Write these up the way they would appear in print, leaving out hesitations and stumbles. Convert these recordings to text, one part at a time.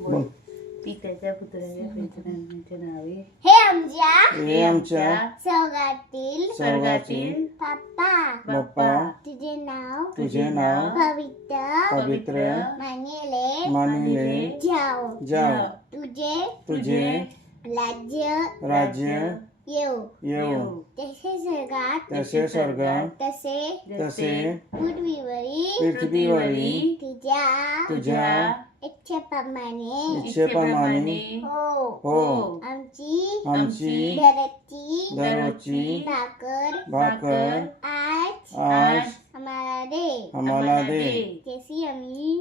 बोल. पित्याच्या पुत्राच्या पवित्रांची नावे. हे आमच्या स्वर्गातील बाप्पा तुझे नाव पवित्र मानले जाओ तुझे राज्य येऊ तसे स्वर्गात तसे पृथ्वीवरी तुझ्या इच्छेप्रमाणे हो आमची दररोजची भाकर आज आम्हाला दे जशी आम्ही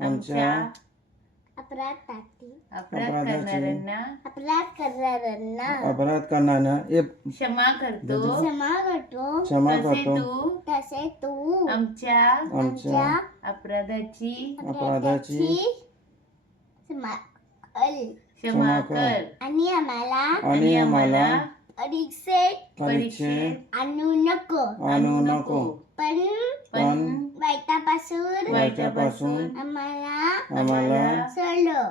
आमच्या अपराध करणाऱ्यांना क्षमा करतो तसे तू आमच्या अपराधाची क्षमा कर आणि आम्हाला परीक्षेत आणू नको पण वाईटापासून आम्हाला सोडो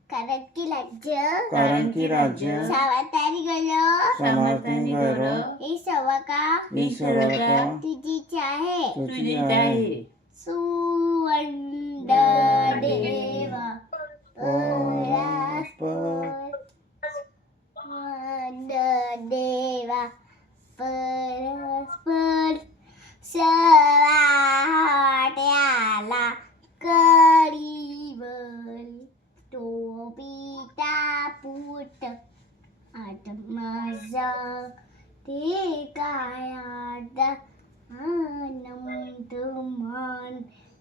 कारण की राज्य सावतारी गलो ही सवका तुझीच आहे सुवंड देवा देवा परस्पर सवाट्याला करीवर तो पिता पुट आत माझा ते काय आता आनंद मान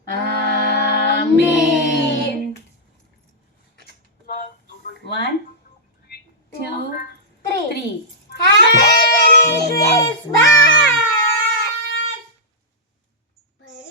आमेन. 1 2 3 Happy Christmas!